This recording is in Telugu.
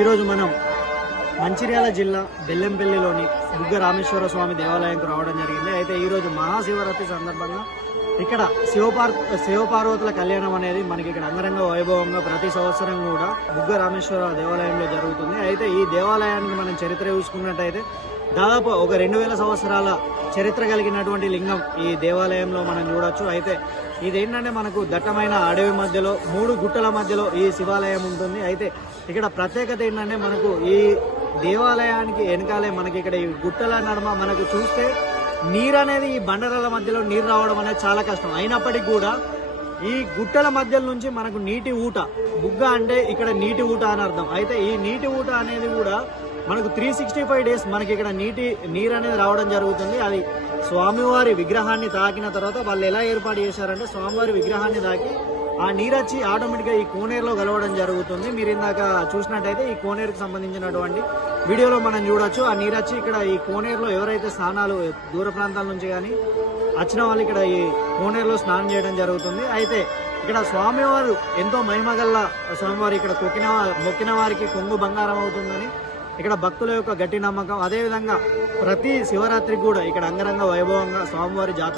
ఈరోజు మనం మంచిర్యాల జిల్లా బెల్లంపల్లిలోని బుగ్గ రామేశ్వర స్వామి దేవాలయంకు రావడం జరిగింది. అయితే ఈరోజు మహాశివరాత్రి సందర్భంగా ఇక్కడ శివపార్వతుల కళ్యాణం అనేది మనకి ఇక్కడ అంగరంగ వైభవంగా ప్రతి సంవత్సరం కూడా బుగ్గ రామేశ్వర దేవాలయంలో జరుగుతుంది. అయితే ఈ దేవాలయానికి మనం చరిత్ర చూసుకున్నట్టయితే దాదాపు ఒక 2000 సంవత్సరాల చరిత్ర కలిగినటువంటి లింగం ఈ దేవాలయంలో మనం చూడొచ్చు. అయితే ఇదేంటంటే మనకు దట్టమైన అడవి మధ్యలో 3 గుట్టల మధ్యలో ఈ శివాలయం ఉంటుంది. అయితే ఇక్కడ ప్రత్యేకత ఏంటంటే మనకు ఈ దేవాలయానికి వెనకాలే మనకి ఇక్కడ ఈ గుట్టల నడుమ మనకు చూస్తే నీరు అనేది ఈ బండరాల మధ్యలో నీరు రావడం అనేది చాలా కష్టం. అయినప్పటికీ కూడా ఈ గుట్టల మధ్య నుంచి మనకు నీటి ఊట, బుగ్గ అంటే ఇక్కడ నీటి ఊట అని అర్థం. అయితే ఈ నీటి ఊట అనేది కూడా మనకు 365 డేస్ మనకి ఇక్కడ నీరు అనేది రావడం జరుగుతుంది. అది స్వామివారి విగ్రహాన్ని తాకిన తర్వాత వాళ్ళు ఎలా ఏర్పాటు చేశారంటే స్వామివారి విగ్రహాన్ని తాకి ఆ నీరు వచ్చి ఆటోమేటిక్గా ఈ కోనేరులో కలవడం జరుగుతుంది. మీరు ఇందాక చూసినట్టయితే ఈ కోనేరుకు సంబంధించినటువంటి వీడియోలో మనం చూడొచ్చు. ఆ నీరు వచ్చి ఇక్కడ ఈ కోనేరులో ఎవరైతే స్నానాలు దూర ప్రాంతాల నుంచి కానీ వచ్చిన వాళ్ళు ఇక్కడ ఈ కోనేరులో స్నానం చేయడం జరుగుతుంది. అయితే ఇక్కడ స్వామివారు ఎంతో మహిమగల్ల స్వామివారు, ఇక్కడ మొక్కిన వారికి కొంగు బంగారం అవుతుందని ఇక్కడ భక్తుల యొక్క గట్టి నమ్మకం. అదేవిధంగా ప్రతి శివరాత్రికి కూడా ఇక్కడ అంగరంగ వైభవంగా స్వామివారి జాతర